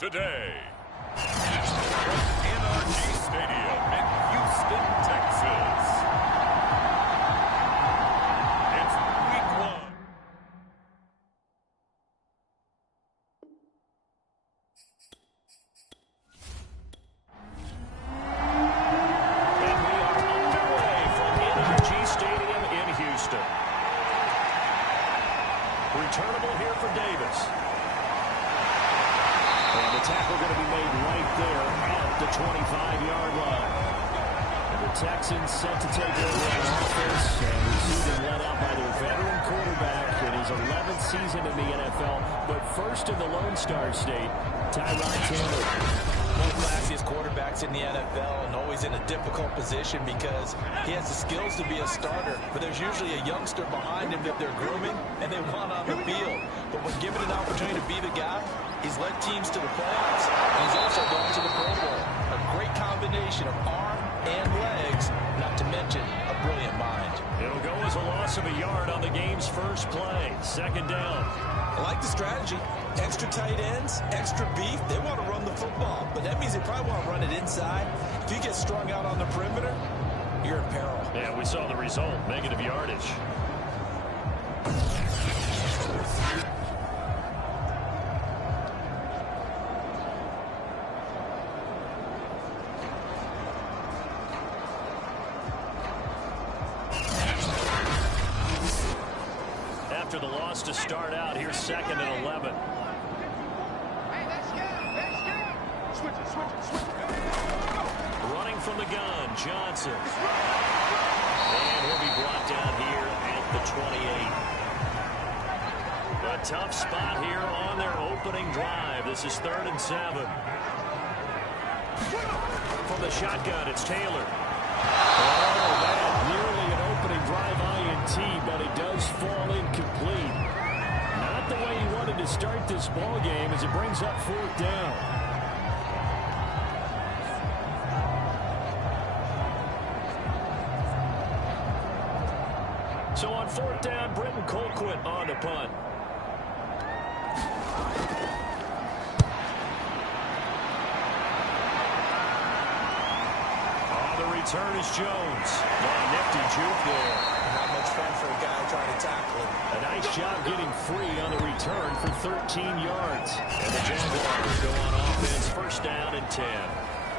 today. From NRG Stadium in Houston, Texas. It's week 1. And we are underway from NRG Stadium in Houston. Returnable here for Davis. And the tackle going to be made right there at the 25-yard line. And the Texans set to take over on offense, and receiving let out by their veteran quarterback in his 11th season in the NFL, but first in the Lone Star State, Tyrod Taylor. One of the classiest quarterbacks in the NFL, and always in a difficult position because he has the skills to be a starter, but there's usually a youngster behind him that they're grooming and they want on the field. But when given an opportunity to be the guy, he's led teams to the playoffs, and he's also gone to the Pro Bowl. A great combination of arm and legs, not to mention a brilliant mind. It'll go as a loss of a yard on the game's first play. Second down. I like the strategy. Extra tight ends, extra beef. They want to run the football, but that means they probably want to run it inside. If you get strung out on the perimeter, you're in peril. Yeah, we saw the result. Negative yardage. After the loss to start out, here's 2nd and 11. Running from the gun, Johnson. And he'll be brought down here at the 28. A tough spot here on their opening drive. This is 3rd and 7. From the shotgun, it's Taylor. Oh, man, nearly an opening drive INT, but it does fall incomplete. Not the way he wanted to start this ball game as it brings up 4th down. So on 4th down, Britton Colquitt on the punt. On the return is Jones. Nifty juke there. Not much fun for a guy trying to tackle him. A nice job getting free on the return for 13 yards. And the Jaguars go on offense, 1st down and 10.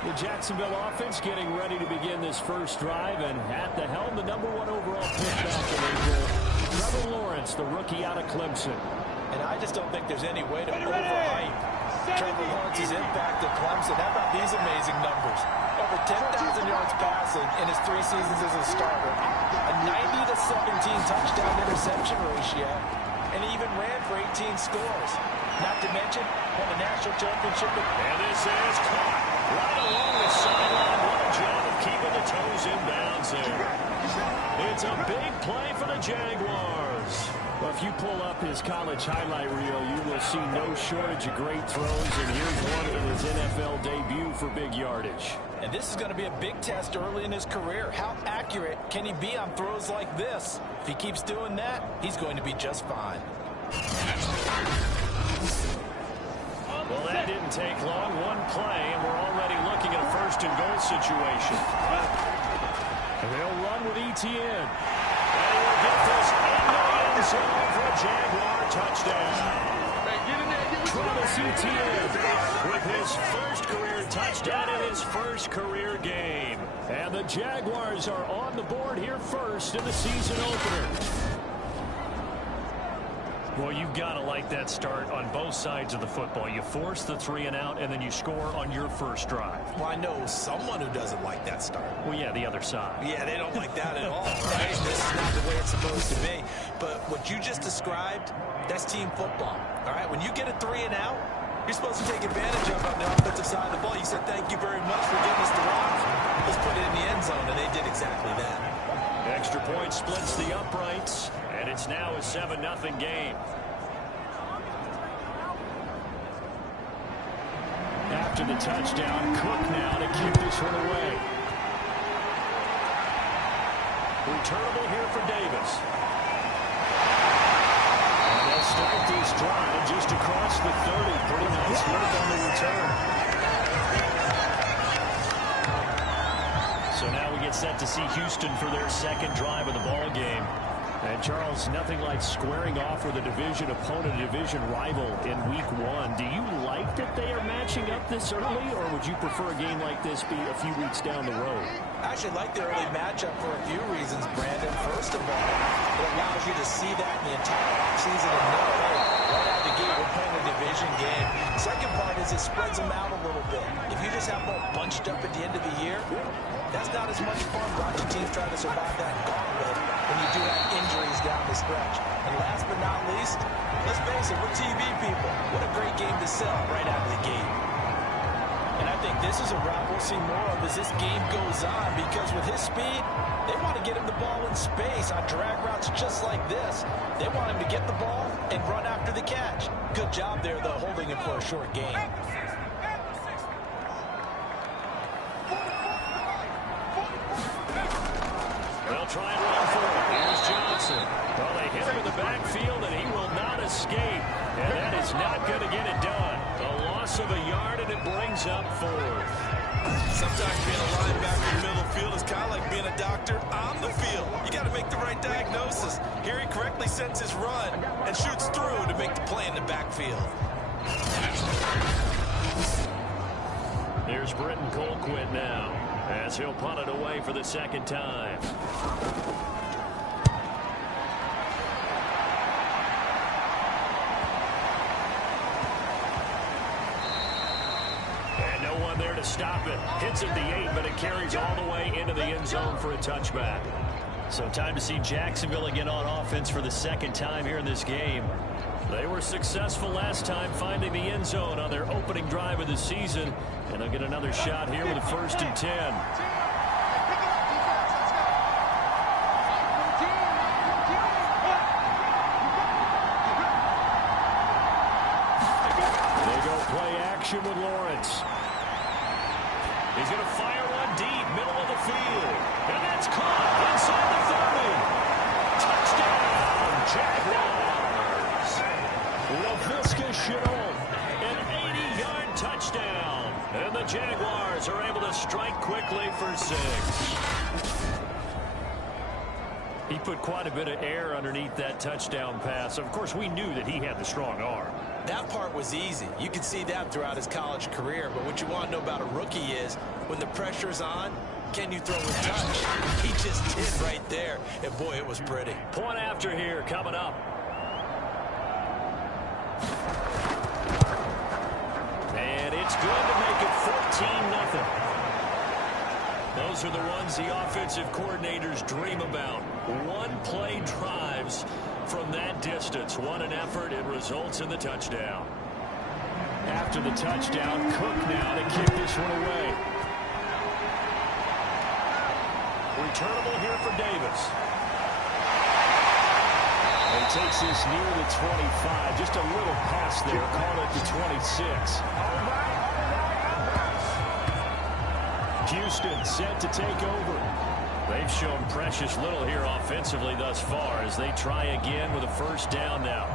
The Jacksonville offense getting ready to begin this first drive, and at the helm, the #1 overall pick back in April, Trevor Lawrence, the rookie out of Clemson. And I just don't think there's any way to overhype Trevor Lawrence's impact at Clemson. How about these amazing numbers? Over 10,000 yards passing in his 3 seasons as a starter, a 90-to-17 touchdown-interception ratio, and he even ran for 18 scores. Not to mention, won the national championship. And this is caught right along the sideline. What a job of keeping the toes in bounds there. It's a big play for the Jaguars. Well, if you pull up his college highlight reel, you will see no shortage of great throws, and here's one in his NFL debut for big yardage. And this is going to be a big test early in his career. How accurate can he be on throws like this? If he keeps doing that, he's going to be just fine. Well, that didn't take long. One play, and we're already looking at a 1st and goal situation. And they'll run with Etienne. And he will get this in the end zone for a Jaguar touchdown. Travis Etienne with his first career touchdown in his first career game. And the Jaguars are on the board here first in the season opener. Well, you've got to like that start on both sides of the football. You force the 3 and out, and then you score on your first drive. Well, I know someone who doesn't like that start. Well, yeah, the other side. Yeah, they don't like that at all, right? This is not the way it's supposed to be. But what you just described, that's team football, all right? When you get a 3 and out, you're supposed to take advantage of it on the offensive side of the ball. You said, thank you very much for giving us the rock. Let's put it in the end zone, and they did exactly that. Extra point splits the uprights, and it's now a 7-0 game. After the touchdown, Cook now to kick this one away. Returnable here for Davis. And They'll start this drive just across the 30. Pretty nice work on the return. So now we get set to see Houston for their second drive of the ball game. And, Charles, nothing like squaring off with a division opponent, a division rival in Week 1. Do you like that they are matching up this early, or would you prefer a game like this be a few weeks down the road? I actually like the early matchup for a few reasons, Brandon. First of all, it allows you to see that in the entire offseason and know, hey, right out the gate, we're playing a division game. Second part is it spreads them out a little bit. If you just have them all bunched up at the end of the year, that's not as much fun watching teams try to survive that gauntlet when you do have injuries down the stretch. And last but not least, let's face it, we're TV people. What a great game to sell right out of the gate. And I think this is a route we'll see more of as this game goes on, because with his speed, they want to get him the ball in space on drag routes just like this. They want him to get the ball and run after the catch. Good job there, though, holding him for a short game. They'll try and run for it. Here's Johnson. Well, they hit him in the backfield, and he will not escape. And that is not going to get it done. A loss of a yard, and it brings up 4th. Sometimes being a linebacker in the middle of the field is kind of like being a doctor on the field. You got to make the right diagnosis. Here he correctly sends his run and shoots through to make the play in the backfield. Here's Britton Colquitt now, as he'll punt it away for the second time. And no one there to stop it. Hits at the 8, but it carries all the way into the end zone for a touchback. So time to see Jacksonville again on offense for the second time here in this game. They were successful last time finding the end zone on their opening drive of the season, and they'll get another shot here with a 1st and 10. They go play action with Lawrence. He's going to fire one deep, middle of the field, and that's caught inside the 30. Touchdown, Jaguars. LaVisca Chenault, an 80-yard touchdown. And the Jaguars are able to strike quickly for 6. He put quite a bit of air underneath that touchdown pass. Of course, we knew that he had the strong arm. That part was easy. You can see that throughout his college career. But what you want to know about a rookie is when the pressure's on, can you throw a touch? He just did right there. And, boy, it was pretty. Point after here coming up. And it's good to make it 14-0. Those are the ones the offensive coordinators dream about. One-play drives from that distance. What an effort. It results in the touchdown. After the touchdown, Cook now to kick this one away. Returnable here for Davis. He takes this near the 25. Just a little pass there. Caught at the 26. Houston set to take over. They've shown precious little here offensively thus far as they try again with a 1st down now.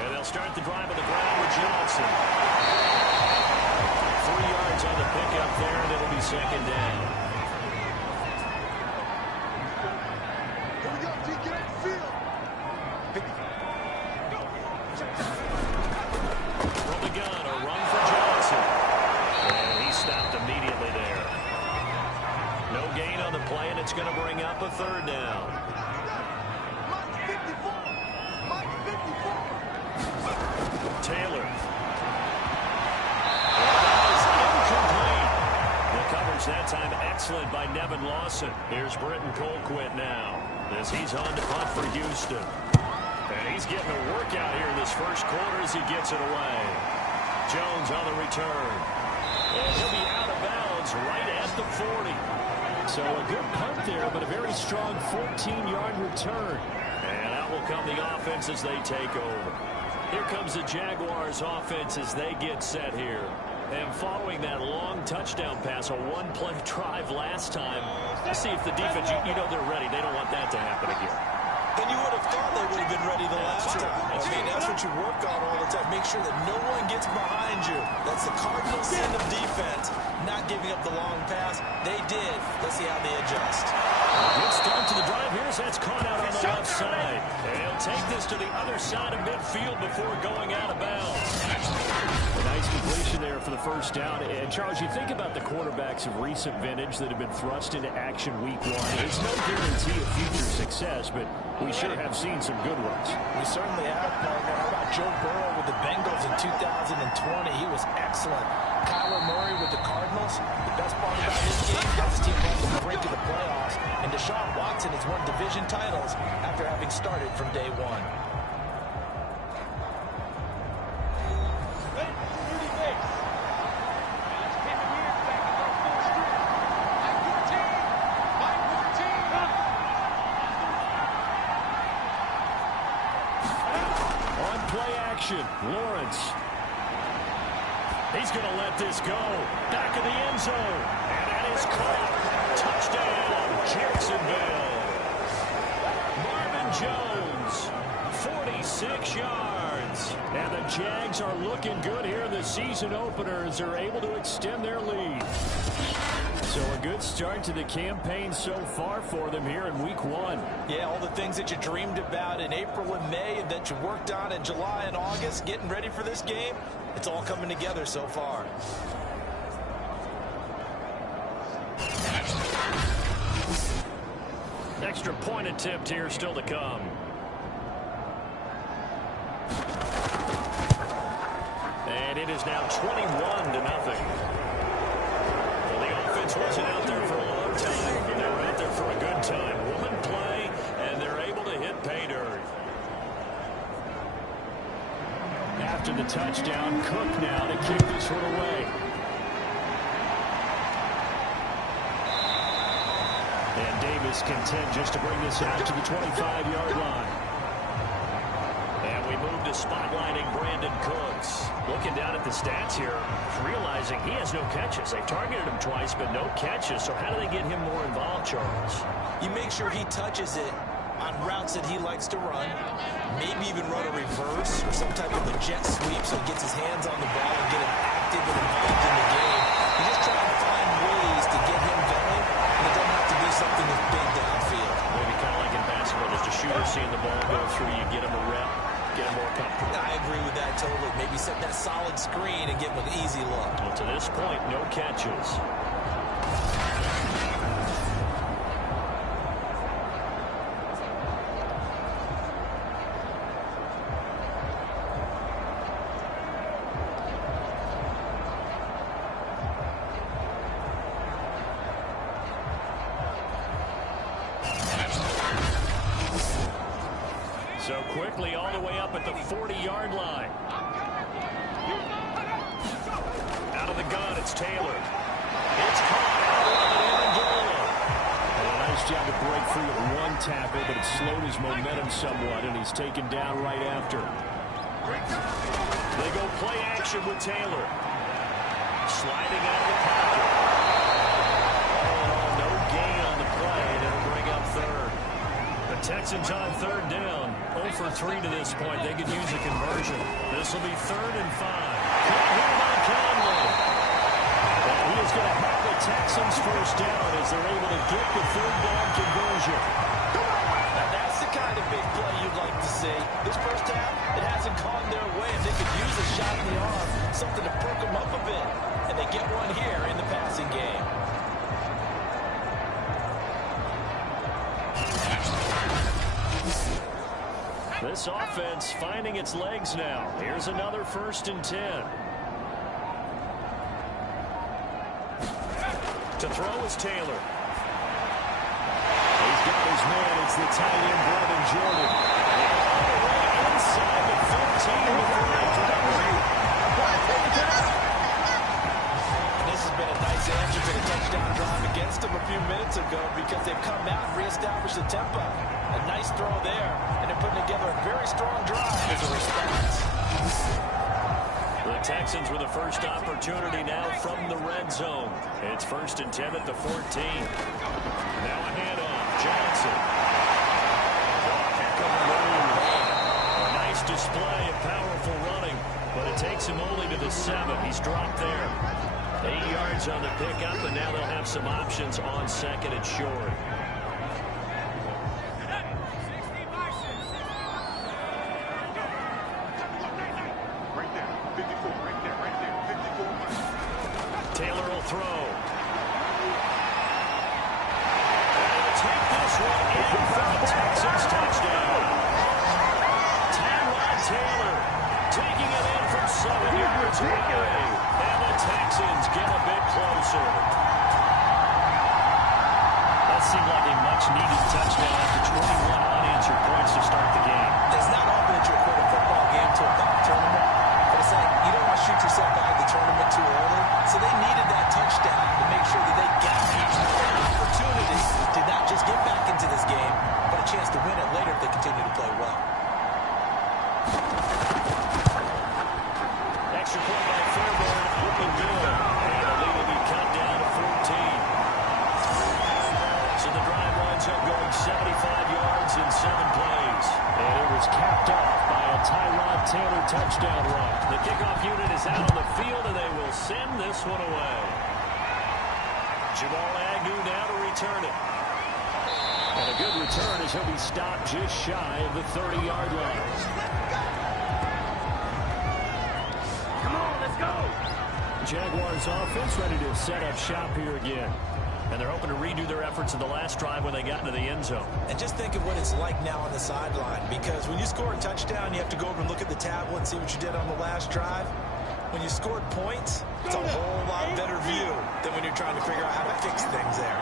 And they'll start the drive on the ground with Johnson. 3 yards on the pickup there, and it'll be 2nd down. From the gun, a run for Johnson. And he stopped immediately there. No gain on the play, and it's going to bring up a 3rd down. Taylor. Incomplete. The coverage that time excellent by Nevin Lawson. Here's Britton Colquitt now as he's on to punt for Houston. And he's getting a workout here in this 1st quarter as he gets it away. Jones on the return. And he'll be out of bounds right at the 40. So a good punt there, but a very strong 14-yard return. And out will come the offense as they take over. Here comes the Jaguars offense as they get set here. And following that long touchdown pass, a one-play drive last time, let's see if the defense, you know they're ready. They don't want that to happen again. And you would have thought they would have been ready the last time. I mean, that's what you work on all the time. Make sure that no one gets behind you. That's the cardinal sin of defense, not giving up the long pass. They did. Let's see how they adjust. Good start to the drive. That's caught out on the left side. And he'll take this to the other side of midfield before going out of bounds. A nice completion there for the first down. And, Charles, you think about the quarterbacks of recent vintage that have been thrust into action week one. It's no guarantee of future success, but we sure have seen some good ones. We certainly have, partner. How about Joe Burrow with the Bengals in 2020? He was excellent. Kyler Murray with the Cardinals. The best part about his game, got his team on the brink of the playoffs. And Deshaun Watson has won division titles after having started from day one. Lawrence. He's going to let this go. Back of the end zone. And that is caught. Touchdown, Jacksonville. Marvin Jones, 46 yards. And the Jags are looking good here in the season openers. They're able to extend their lead. So a good start to the campaign so far for them here in week one. Yeah, all the things that you dreamed about in April and May and that you worked on in July and August, getting ready for this game, it's all coming together so far. Extra point attempt here still to come. And it is now 21-0. Wasn't out there for a long time, but they were out there for a good time. One play, and they're able to hit pay dirt. After the touchdown, Cook now to kick this one away. And Davis content just to bring this out to the 25-yard line. And we move to spotlighting Brandon Cooks. Looking down at the stats here, realizing he has no catches. They've targeted him twice, but no catches. So how do they get him more involved, Charles? You make sure he touches it on routes that he likes to run, maybe even run a reverse or some type of a jet sweep so he gets his hands on the ball and get him active and involved in the game. You just try to find ways to get him going, and it doesn't have to be something that's big downfield. Maybe kind of like in basketball, just a shooter seeing the ball go through, you get him a rep. Get him more comfortable. I agree with that totally. Maybe set that solid screen and give him an easy look. Well, to this point, no catches. So quickly all the way up at the 40-yard line. Out of the gun, it's Taylor. It's caught. And a nice job to break free with one tackle, but it slowed his momentum somewhat, and he's taken down right after. They go play action with Taylor. Sliding out of the pocket. No gain on the play, and it'll bring up third. The Texans on third down. 0 for 3 to this point. They could use a conversion. This will be 3rd and 5. Caught here by Conley. And he is going to have the Texans first down as they're able to get the 3rd down conversion. Now that's the kind of big play you'd like to see. This first half, it hasn't gone their way. If they could use a shot in the arm, something to perk them up a bit. And they get one here in the passing game. This offense finding its legs now. Here's another 1st and 10. To throw is Taylor. He's got his man. It's the tight end, Brevin Jordan. All the way inside the 15 before they drop it. This has been a nice answer to the touchdown drive against them a few minutes ago because they've come out and reestablished the tempo. A nice throw there, and they're putting together a very strong drive as a response. The Texans with the first opportunity now from the red zone. It's 1st and 10 at the 14. Now a handoff. Johnson. A nice display of powerful running, but it takes him only to the 7. He's dropped there. 8 yards on the pickup, and now they'll have some options on 2nd and short. Taylor will throw. And he'll take this one in for the Texans touchdown. Tyrod Taylor taking it in from 7 yards away. And the Texans get a bit closer. That seemed like a much-needed touchdown after 21 unanswered points to start the game. It's not often that you equate a football game to a golf tournament, but it's like you don't want to shoot yourself out of the tournament too early. So they needed that touchdown to make sure that they got an opportunity to not just get back into this game, but a chance to win it later if they continue to play well. Extra point by Fairbairn, open good. And the lead will be cut down to 14. So the drive winds up going 75 yards in 7 plays. And it was capped off by a Tyrod Taylor touchdown run. The kickoff unit is out on the field, and they will send this one away. Jamal Agnew now to return it. And a good return as he'll be stopped just shy of the 30-yard line. Come on, let's go. Jaguars offense ready to set up shop here again. And they're hoping to redo their efforts in the last drive when they got into the end zone. And just think of what it's like now on the sideline, because when you score a touchdown, you have to go over and look at the tablet and see what you did on the last drive. When you scored points, it's a whole lot better view than when you're trying to figure out how to fix things there.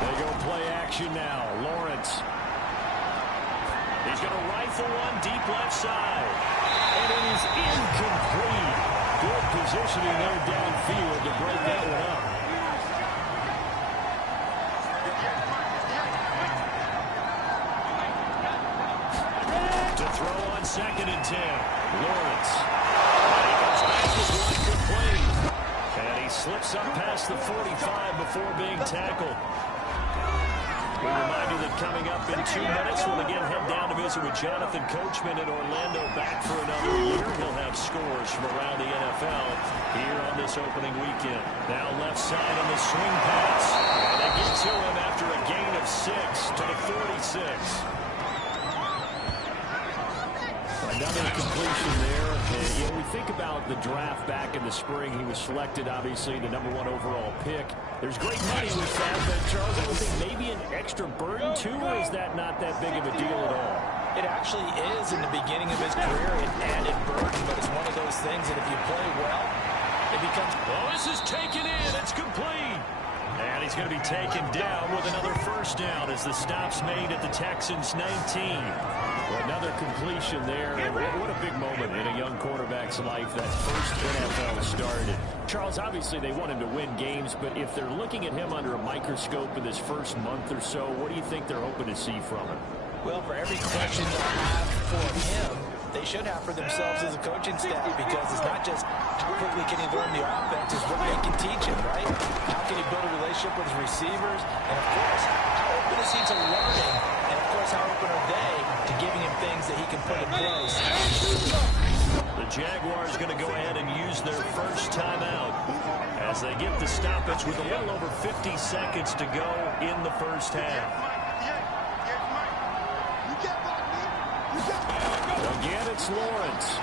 They go play action now. Lawrence. He's going to rifle one deep left side. And it is incomplete. Good positioning there downfield to break that one up. To throw on 2nd and 10. Lawrence. And he goes back with one complete. And he slips up past the 45 before being tackled. We remind you that coming up in 2 minutes, we'll again head down to visit with Jonathan Coachman in Orlando, back for another year. He'll have scores from around the NFL here on this opening weekend. Now left side on the swing pass. And they get to him after a gain of 6 to the 46. Another completion there. And, you know, we think about the draft back in the spring. He was selected, obviously, the #1 overall pick. There's great money with that, but, Charles, I would think maybe an extra burden, too, or is that not that big of a deal at all? It actually is in the beginning of his career, an added burden, but it's one of those things that if you play well, it becomes... Oh, this is taken in. It's complete. And he's going to be taken down with another first down as the stop's made at the Texans' 19. Well, another completion there, and what a big moment in a young quarterback's life, that first NFL started. Charles, obviously they want him to win games, but if they're looking at him under a microscope in this first month or so, what do you think they're hoping to see from him? Well, for every question they'll have for him, they should have for themselves as a coaching staff, because it's not just how quickly can he learn the offense, it's what they can teach him, right? How can he build a relationship with his receivers? And, of course, how open is he to learning? And, of course, how open are they to giving him things that he can put in place? The Jaguars going to go ahead and use their first timeout as they get the stoppage with a little over 50 seconds to go in the first half. Again, it's Lawrence.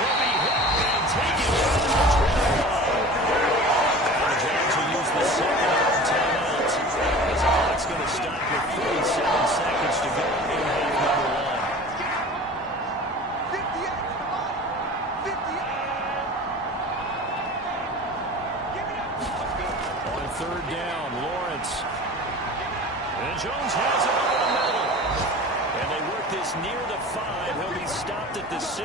He'll be hit and taken down to the 20. The Jags will use the second timeout as the clock's going to stop with 47 seconds to go in half number 1. On 3rd down, Lawrence. And Jones has it over the middle. And they work this near the 5. He'll be stopped at the 6.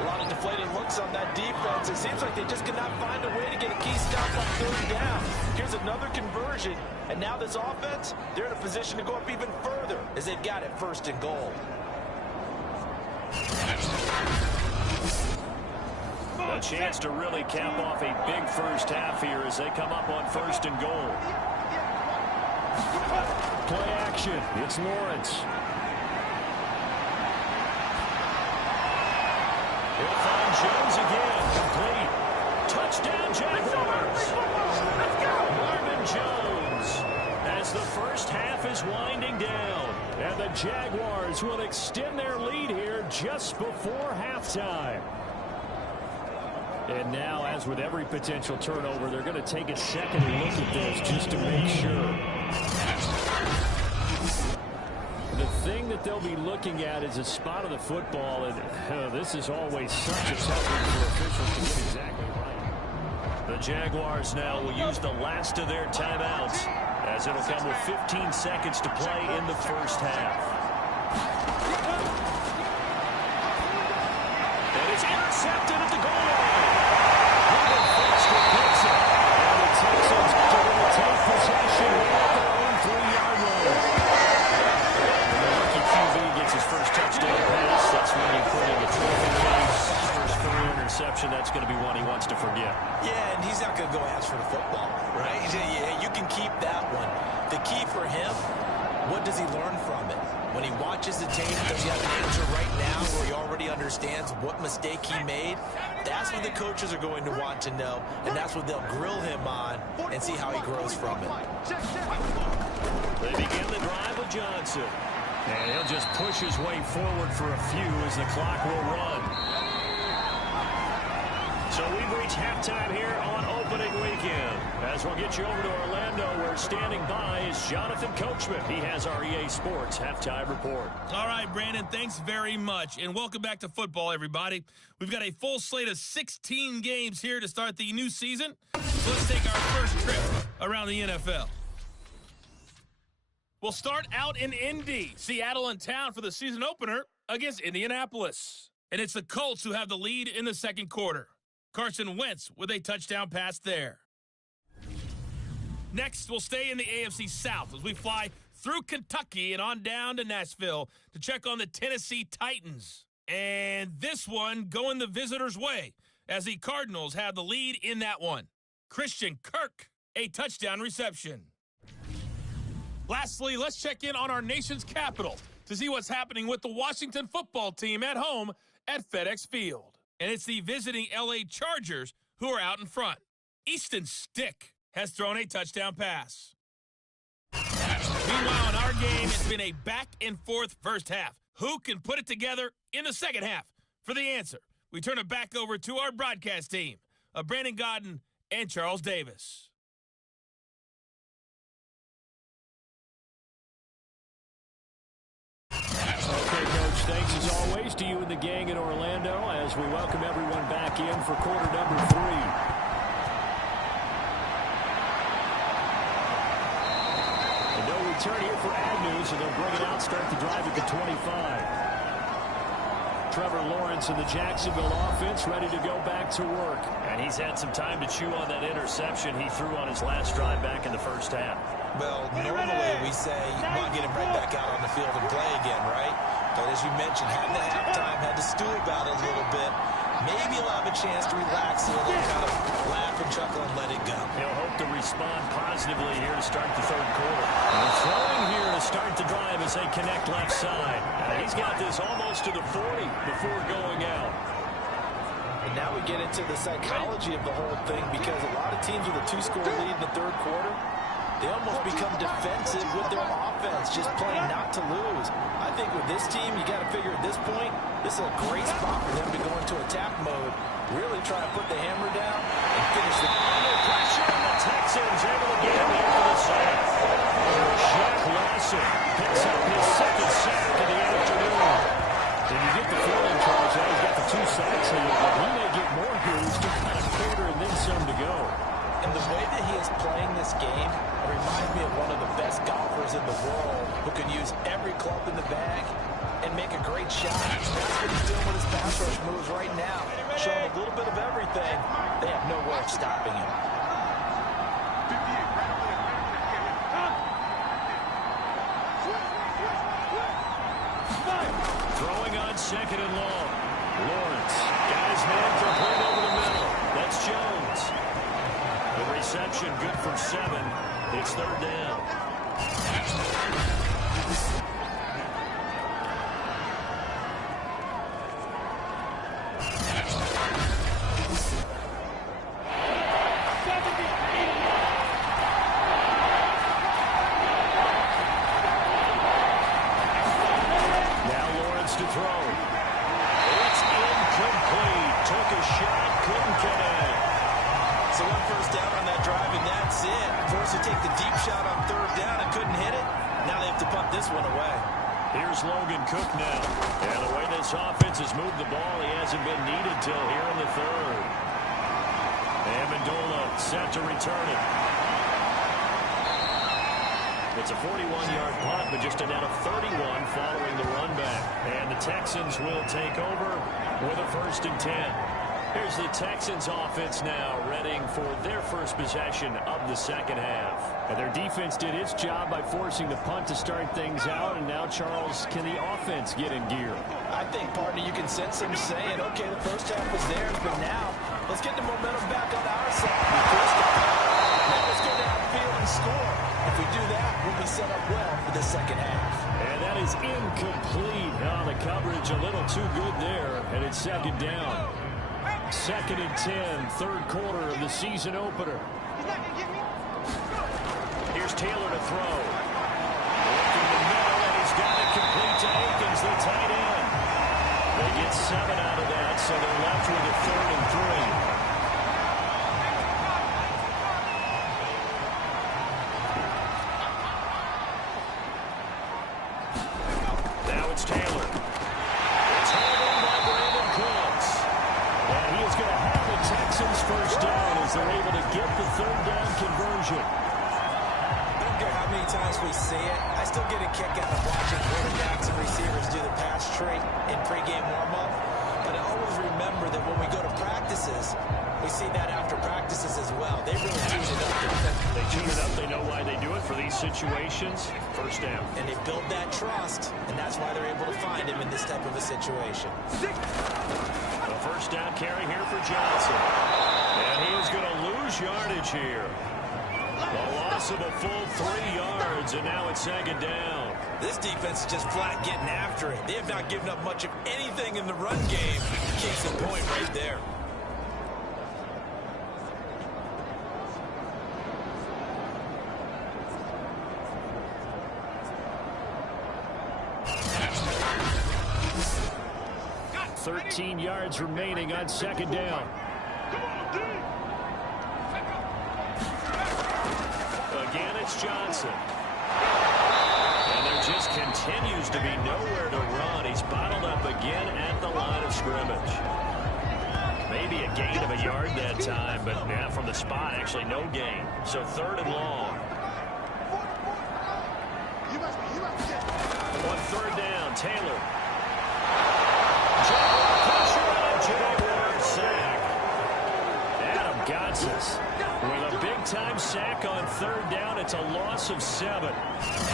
A lot of deflated looks on that defense. It seems like they just cannot find a way to get a key stop on third down. Here's another conversion, and now this offense, they're in a position to go up even further as they've got it first and goal. A chance to really cap off a big first half here as they come up on first and goal. Play action. It's Lawrence. He'll find Jones again. Complete. Touchdown, Jaguars. Marvin Jones as the first half is winding down. And the Jaguars will extend their lead here just before halftime. And now, as with every potential turnover, they're going to take a second look at this just to make sure. The thing that they'll be looking at is a spot of the football, and this is always such a tough one for officials to get exactly right. The Jaguars now will use the last of their timeouts, as it'll come with 15 seconds to play in the first half. And it's intercepted at the goal line. Take possession at their own 3-yard line. The rookie QB gets his first touchdown pass. That's when you put in the trophy case. First career interception, that's going to be one he wants to forget. Yeah, and he's not going to go ask for the football, right? Yeah, you can keep that one. The key for him, what does he learn from it? When he watches the tape, does he have an answer right now where he already understands what mistake he made? That's what the coaches are going to want to know, and that's what they'll grill him on and see how he grows from it. They begin the drive with Johnson. And he'll just push his way forward for a few as the clock will run. So we've reached halftime here on opening weekend. As we'll get you over to Orlando, where standing by is Jonathan Coachman. He has our EA Sports halftime report. All right, Brandon, thanks very much. And welcome back to football, everybody. We've got a full slate of 16 games here to start the new season. So let's take our first trip around the NFL. We'll start out in Indy. Seattle in town for the season opener against Indianapolis. And it's the Colts who have the lead in the second quarter. Carson Wentz with a touchdown pass there. Next, we'll stay in the AFC South as we fly through Kentucky and on down to Nashville to check on the Tennessee Titans. And this one going the visitors' way as the Cardinals have the lead in that one. Christian Kirk, a touchdown reception. Lastly, let's check in on our nation's capital to see what's happening with the Washington football team at home at FedEx Field. And it's the visiting LA Chargers who are out in front. Easton Stick has thrown a touchdown pass. Meanwhile, in our game, it's been a back-and-forth first half. Who can put it together in the second half? For the answer, we turn it back over to our broadcast team of Brandon Godden and Charles Davis. Okay, Coach, thanks as always to you and the gang in Orlando as we welcome everyone back in for quarter number 3. And no return here for Agnew, so they'll bring it out, start the drive at the 25. Trevor Lawrence and the Jacksonville offense ready to go back to work. And he's had some time to chew on that interception he threw on his last drive back in the first half. Well, normally we say you want to get him right back out on the field and play again, right? But as you mentioned, had the halftime, had to stew about it a little bit. Maybe he'll have a chance to relax a little, kind of laugh and chuckle and let it go. He'll hope to respond positively here to start the third quarter. And throwing here to start the drive as they connect left side. And he's got this almost to the 40 before going out. And now we get into the psychology of the whole thing, because a lot of teams with a 2-score lead in the third quarter, they almost become defensive with their offense, just playing not to lose. I think with this team, you got to figure at this point, this is a great spot for them to go into attack mode, really try to put the hammer down and finish the game. Under pressure, and the Texans able to get him there for the sack. Shaq Lawson picks up his second sack of the afternoon. And you get the feeling, Charles, that he's got the 2 sacks here, but he may get more here. He's just got a quarter and then some to go. And the way that he is playing this game reminds me of one of the best golfers in the world who can use every club in the bag and make a great shot. That's what he's doing with his pass rush moves right now. Showing a little bit of everything. They have no way of stopping him. Throwing on second and long. Lawrence got his man complete over the middle. That's Jones. The reception good for 7. It's third down. Cook now. And the way this offense has moved the ball, he hasn't been needed till here in the third. Amendola set to return it. It's a 41-yard punt, but just a net of 31 following the run back. And the Texans will take over with a 1st and 10. Here's the Texans offense now, readying for their first possession of the second half. And their defense did its job by forcing the punt to start things out. And now, Charles, can the offense get in gear? I think, partner, you can sense them saying, okay, the first half was theirs, but now let's get the momentum back on our side. Now let's go downfield and score. If we do that, we'll be set up well for the second half. And that is incomplete. The coverage a little too good there, and it's second down. 2nd and 10, third quarter of the season opener. Here's Taylor to throw. Working the middle, and he's got it complete to Akins, the tight end. They get 7 out of that, so they're left with a 3rd and 3. Now it's Taylor. It's handled by Brandon Cooks. And he is going to have the Texans first down as they're able to get the 3rd down conversion. I don't care how many times we see it. I still get a kick out of watching quarterbacks and receivers do the pass tree in pregame warm-up. But I always remember that when we go to practices, we see that after practices as well. They really tune it up. They tune it up. They know why they do it for these situations. First down. And they build that trust, and that's why they're able to find him in this type of a situation. A first down carry here for Johnson. And he is going to lose yardage here. The loss of a full 3 yards, and now it's second down. This defense is just flat getting after it. They have not given up much of anything in the run game. Case in point right there. Got 13 yards remaining on second down. Again, it's Johnson. And there just continues to be nowhere to run. He's bottled up again at the line of scrimmage. Maybe a gain of a yard that time, but yeah, from the spot, actually no gain. So 3rd and long. On 3rd down, Taylor. Jaguar pressure and a Jaguar sack. Adam Gotsis with a big-time sack on 3rd down. It's a loss of 7.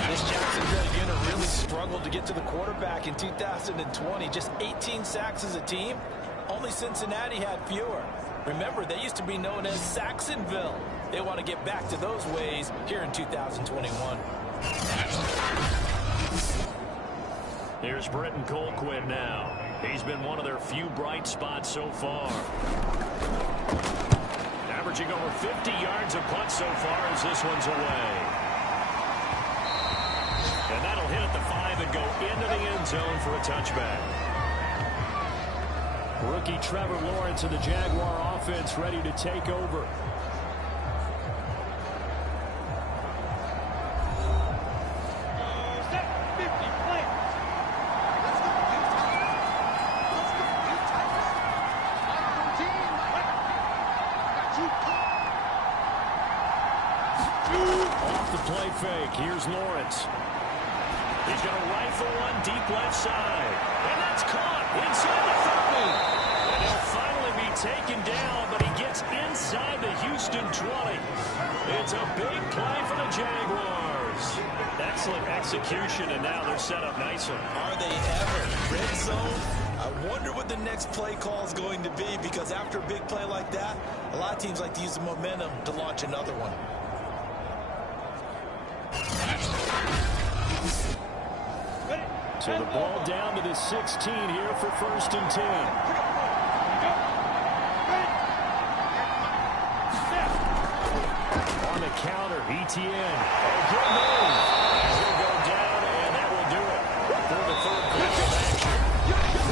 This Jacksonville unit really struggled to get to the quarterback in 2020. Just 18 sacks as a team. Only Cincinnati had fewer. Remember, they used to be known as Saxonville. They want to get back to those ways here in 2021. Here's Britton Colquitt now. He's been one of their few bright spots so far. Averaging over 50 yards a punt so far as this one's away. And that'll hit at the 5 and go into the end zone for a touchback. Rookie Trevor Lawrence of the Jaguar offense ready to take over. Off the play fake, here's Lawrence. He's going to rifle one deep left side. And that's caught inside the 30. And he'll finally be taken down, but he gets inside the Houston 20. It's a big play for the Jaguars. Excellent execution, and now they're set up nicely. Are they ever? Red zone? I wonder what the next play call is going to be, because after a big play like that, a lot of teams like to use the momentum to launch another one. So the ball down to the 16 here for 1st and 10. On the counter, ETN. A good move. He'll go down, and that will do it for the 3rd quarter of action.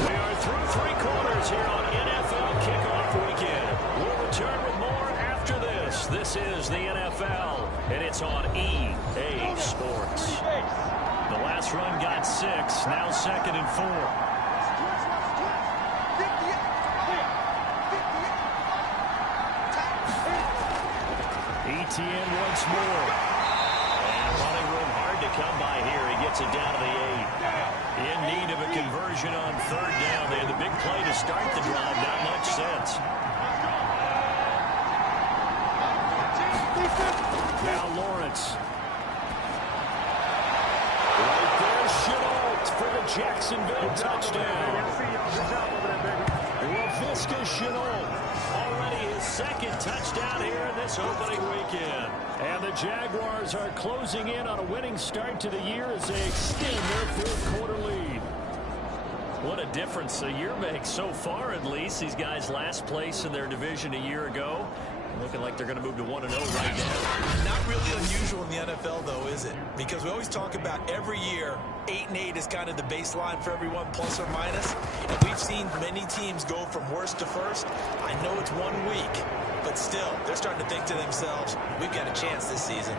We are through 3 quarters here on NFL Kickoff Weekend. We'll return with more after this. This is the NFL, and it's on EA Sports. The last run got 6, now 2nd and 4. ETN once more. And running room hard to come by here. He gets it down to the 8. In need of a conversion on 3rd down. They had the big play to start the drive. Not much sense. Now Lawrence. Right there, Chenault for the Jacksonville touchdown. LaVisca Chenault, already his 2nd touchdown here in this opening weekend. And the Jaguars are closing in on a winning start to the year as they extend their 4th quarter lead. What a difference a year makes so far, at least. These guys last place in their division a year ago. Looking like they're going to move to 1-0 right now. Not really unusual in the NFL, though, is it? Because we always talk about every year, 8-8 is kind of the baseline for everyone, plus or minus. And we've seen many teams go from worst to first. I know it's 1 week, but still, they're starting to think to themselves, we've got a chance this season.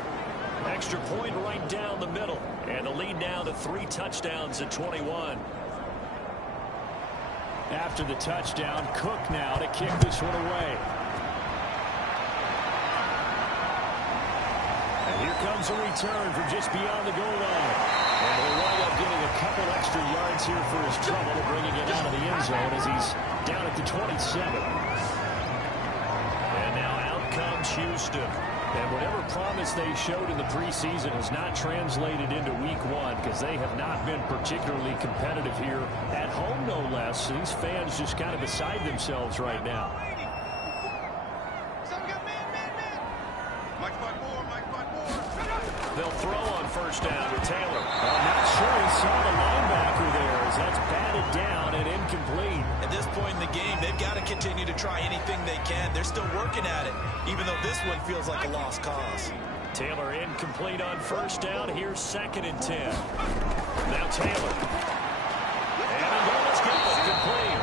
Extra point right down the middle. And the lead now to 3 touchdowns at 21. After the touchdown, Cook now to kick this one away. Here comes a return from just beyond the goal line. And he'll wind up getting a couple extra yards here for his trouble, bringing it out of the end zone as he's down at the 27. And now out comes Houston. And whatever promise they showed in the preseason has not translated into week 1 because they have not been particularly competitive here at home, no less. These fans just kind of beside themselves right now. They'll throw on 1st down to Taylor. I'm not sure he saw the linebacker there as that's batted down and incomplete. At this point in the game, they've got to continue to try anything they can. They're still working at it, even though this one feels like a lost cause. Taylor incomplete on 1st down. Here's 2nd and 10. Now Taylor. And let's go. Complete.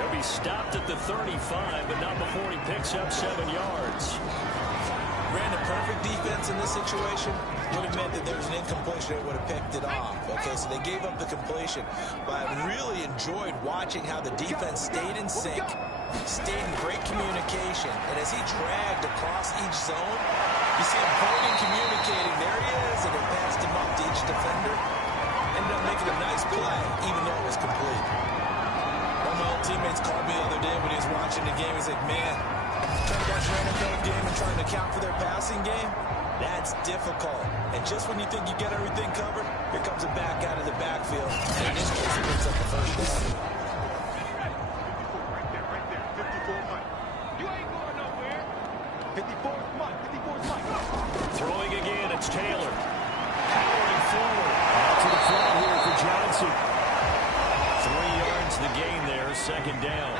He'll be stopped at the 35, but not before he picks up 7 yards. Ran a perfect defense in this situation. Would have meant that there was an incompletion that would have picked it off. Okay, so they gave up the completion. But I really enjoyed watching how the defense stayed in sync, stayed in great communication. And as he dragged across each zone, you see him holding, communicating. There he is, and they passed him up to each defender. Ended up making a nice play, even though it was complete. One of my old teammates called me the other day when he was watching the game. He's like, man, trying to watch an NFL game and trying to account for their passing game, that's difficult. And just when you think you get everything covered, here comes a back out of the backfield. And in this case, he picks up the 1st down. Right there, 54 Mike. You ain't going nowhere. 54 Mike, 54 Mike. Throwing again, it's Taylor. Powering forward. Out to the front here for Johnson. 3 yards the gain there, 2nd down.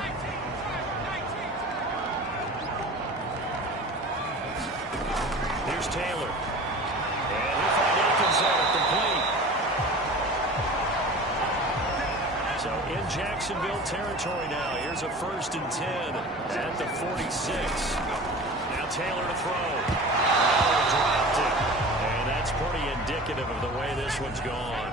Here's Taylor. And he'll find Akins there, complete. So in Jacksonville territory now. Here's a 1st and 10 at the 46. Now Taylor to throw. Oh, dropped it. And that's pretty indicative of the way this one's gone.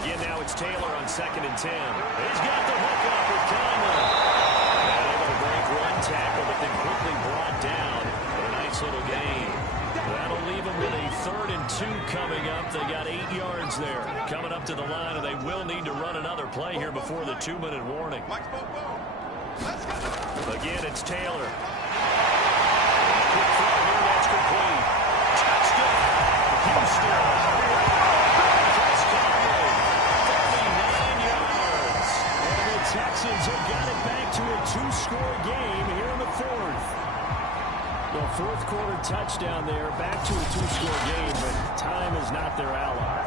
Again, now it's Taylor on 2nd and 10. He's got the hook up with Conley. Able to break one tackle, but then quickly brought down. But a nice little 3rd and 2 coming up. They got 8 yards there. Coming up to the line, and they will need to run another play here before the 2-minute warning. Again, it's Taylor. Quick throw here, that's complete. Touchdown, Houston. Chris Conley, 39 yards. And the Texans have got it back to a 2-score game here in the 4th. The 4th quarter touchdown there, back to a 2-score game, but time is not their ally.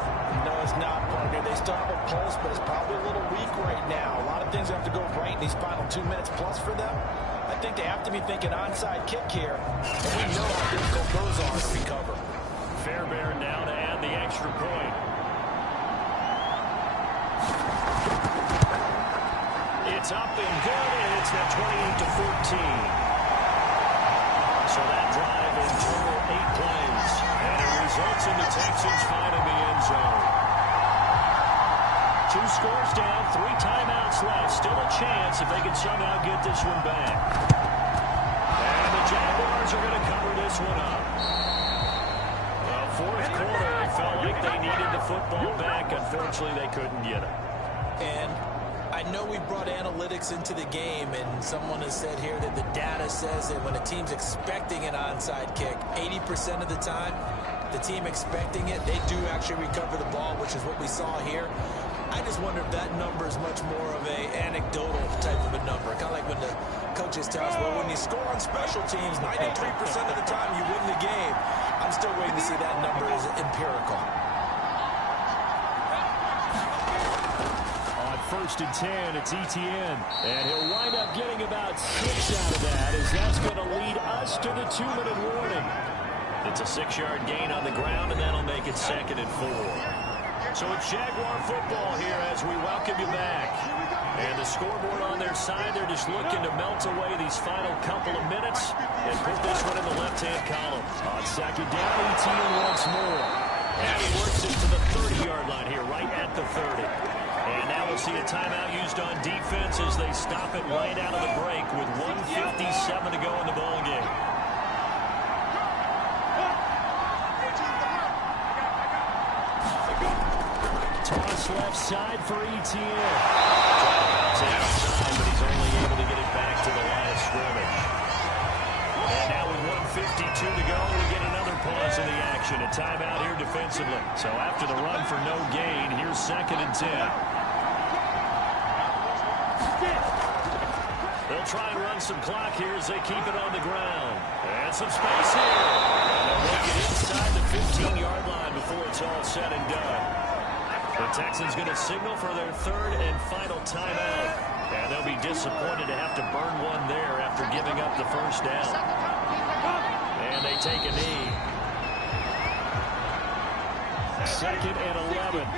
No, it's not, partner. They still have a pulse, but it's probably a little weak right now. A lot of things have to go right in these final 2 minutes plus for them. I think they have to be thinking onside kick here, and we know how difficult those are to recover. Fairbairn now to add the extra point. It's up and good, and it's now 28-14. So that drive in total 8 plays, and it results in the Texans finding the end zone. 2 scores down, 3 timeouts left. Still a chance if they can somehow get this one back. And the Jaguars are going to cover this one up. Well, 4th quarter, it felt like they needed the football back. Unfortunately, they couldn't get it. And I know we brought analytics into the game, and someone has said here that the data says that when a team's expecting an onside kick, 80% of the time, the team expecting it, they do actually recover the ball, which is what we saw here. I just wonder if that number is much more of a anecdotal type of a number. Kind of like when the coaches tell us, well, when you score on special teams, 93% of the time you win the game. I'm still waiting to see that number is empirical. On 1st and 10, it's Etienne. And he'll wind up getting about 6 out of that, as that's going to lead us to the 2-minute warning. It's a 6-yard gain on the ground, and that'll make it 2nd and 4. So it's Jaguar football here as we welcome you back. And the scoreboard on their side, they're just looking to melt away these final couple of minutes and put this one in the left-hand column. On 2nd down, Etienne once more. And he works it to the 30-yard line here, right at the 30. And now we'll see a timeout used on defense as they stop it right out of the break with 1:57 to go in the ball game. Toss left side for Etienne. It's outside, but he's only able to get it back to the line of scrimmage. And now with 1:52 to go, we get another pause in the action. A timeout here defensively. So after the run for no gain, here's 2nd and 10. They'll try and run some clock here as they keep it on the ground. And some space here. And they'll make it inside the 15-yard line before it's all said and done. The Texans going to signal for their 3rd and final timeout. And they'll be disappointed to have to burn one there after giving up the 1st down. And they take a knee. 2nd and 11.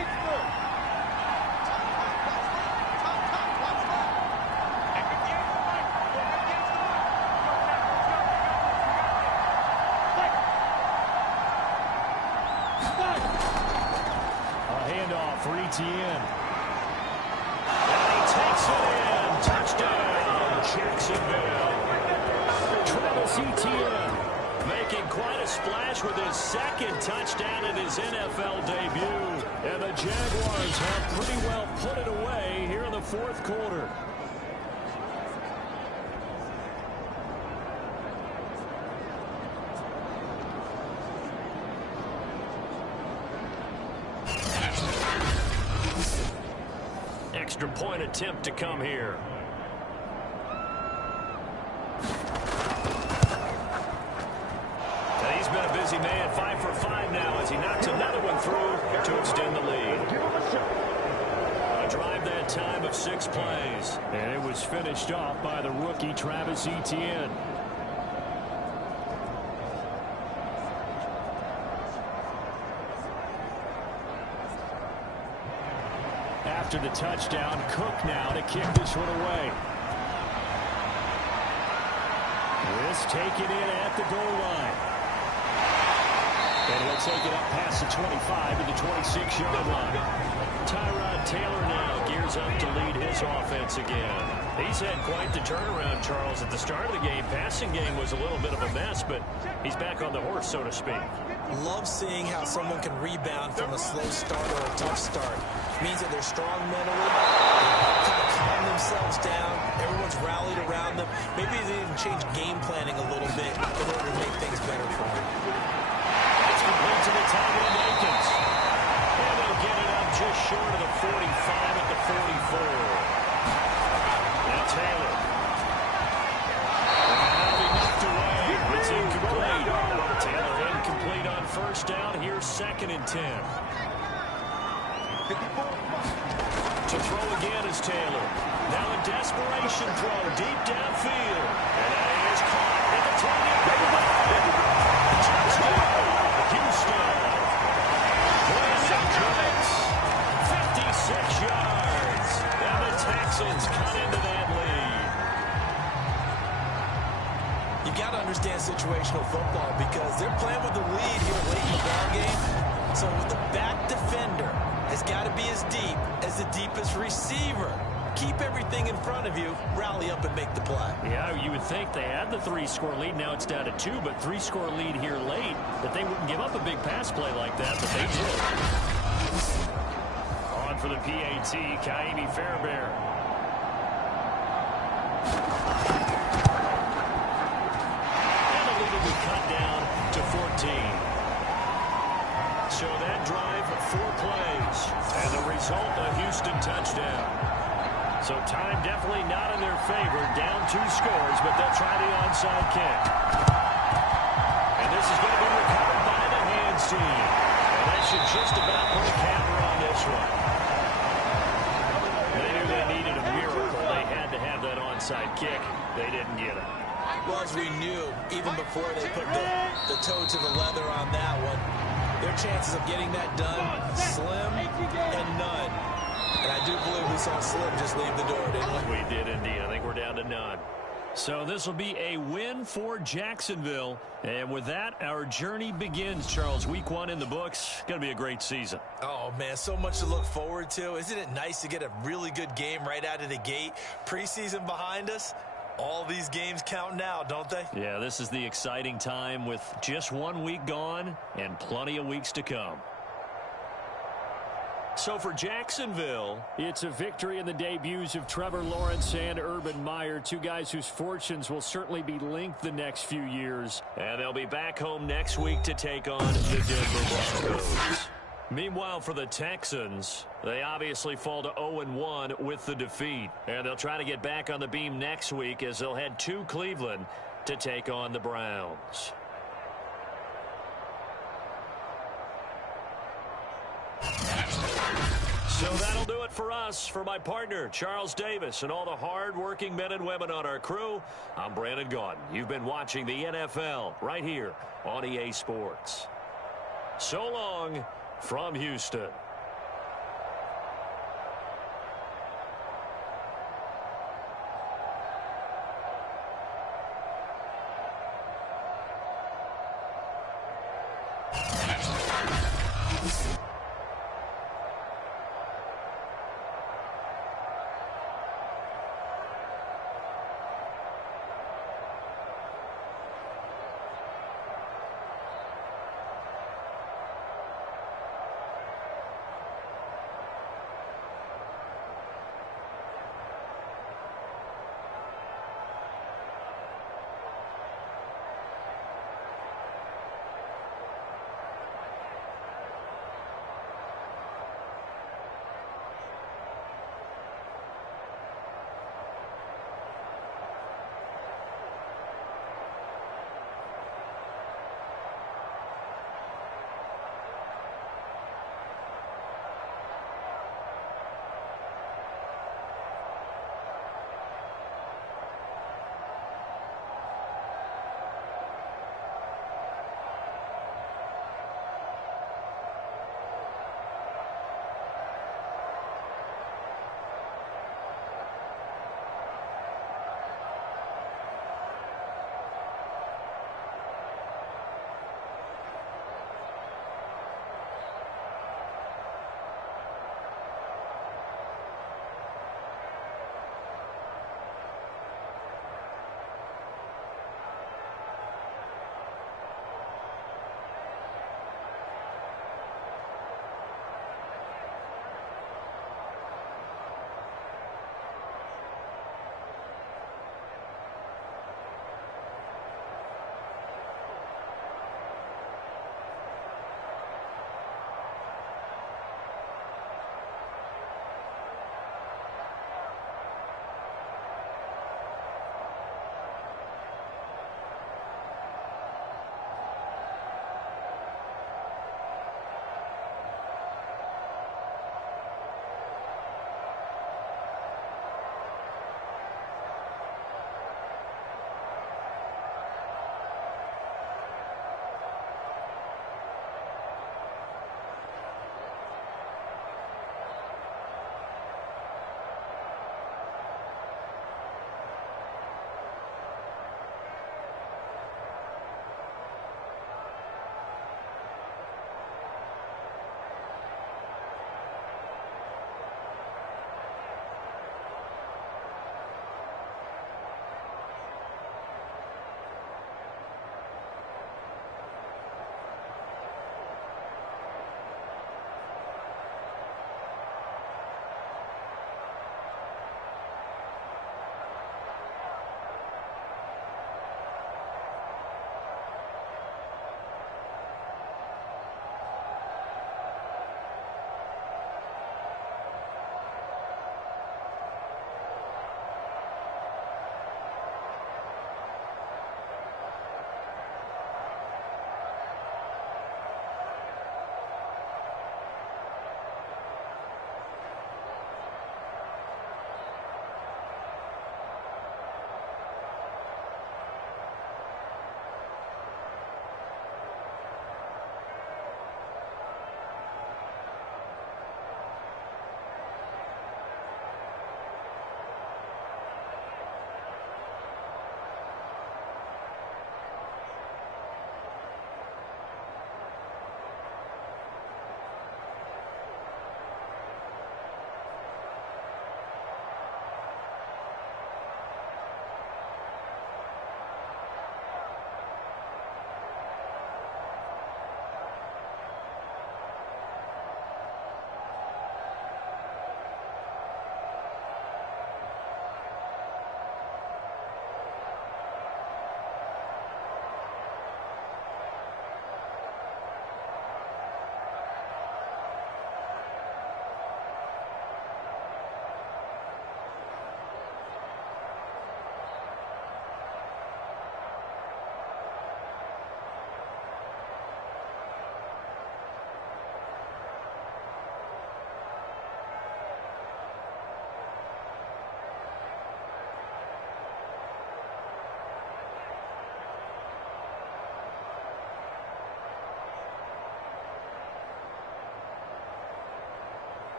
For Etienne. And he takes it in. Touchdown, Jacksonville. Travis Etienne making quite a splash with his 2nd touchdown in his NFL debut. And the Jaguars have pretty well put it away here in the 4th quarter. Extra point attempt to come here. And he's been a busy man, 5 for 5 now as he knocks another one through to extend the lead. A drive that time of 6 plays. And it was finished off by the rookie Travis Etienne. After the touchdown, Cook now to kick this one away. This taken in at the goal line. And he'll take it up past the 25 to the 26-yard line. Tyrod Taylor now gears up to lead his offense again. He's had quite the turnaround, Charles. At the start of the game, passing game was a little bit of a mess, but he's back on the horse, so to speak. Love seeing how someone can rebound from a slow start or a tough start. It means that they're strong mentally, they kind of calm themselves down, everyone's rallied around them. Maybe they even change game planning a little bit in order to make things better for them. It's complete to the tackle of Akins. And they'll get it up just short of the 45 at the 44. Now Taylor. That'll be knocked away. It's incomplete. Taylor incomplete on first down. Here's 2nd and 10. To throw again is Taylor. Now a desperation throw deep downfield. And that is caught at the 20-yard line. Touchdown, Houston. Brandon Cooks, 56 yards. And the Texans cut into that lead. You got to understand situational football because they're playing with the lead here late in the ballgame. So the back defender has got to be as deep as the deepest receiver. Keep everything in front of you, rally up and make the play. Yeah, you would think they had the 3-score lead. Now it's down to 2, but 3-score lead here late, that they wouldn't give up a big pass play like that, but they did. On for the PAT, Kaimi Fairbairn. And the lead will be cut down to 14. So that drive, 4 plays, and the result, a Houston touchdown. So time definitely not in their favor. Down 2 scores, but they'll try the onside kick. And this is going to be recovered by the hands team. And that should just about put a counter on this one. They knew they needed a miracle. They had to have that onside kick. They didn't get it. Well, as we knew, even before they put the toe to the leather on that one, their chances of getting that done, slim and none. And I do believe we saw Slim just leave the door, didn't we? We did indeed. I think we're down to none. So this will be a win for Jacksonville. And with that, our journey begins, Charles. Week 1 in the books. Going to be a great season. Oh, man, so much to look forward to. Isn't it nice to get a really good game right out of the gate? Preseason behind us. All these games count now, don't they? Yeah, this is the exciting time with just 1 week gone and plenty of weeks to come. So for Jacksonville, it's a victory in the debuts of Trevor Lawrence and Urban Meyer, 2 guys whose fortunes will certainly be linked the next few years. And they'll be back home next week to take on the Denver Broncos. Meanwhile, for the Texans, they obviously fall to 0-1 with the defeat. And they'll try to get back on the beam next week as they'll head to Cleveland to take on the Browns. So that'll do it for us. For my partner, Charles Davis, and all the hard-working men and women on our crew, I'm Brandon Gaudin. You've been watching the NFL right here on EA Sports. So long from Houston.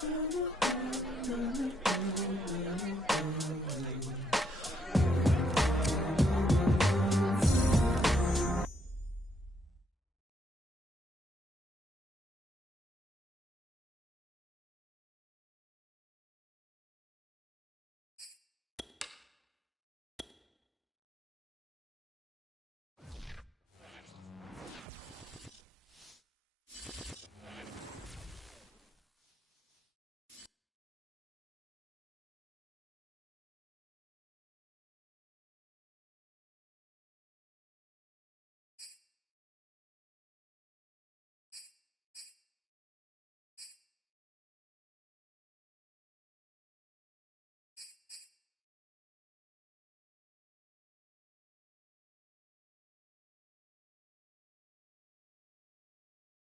Bye.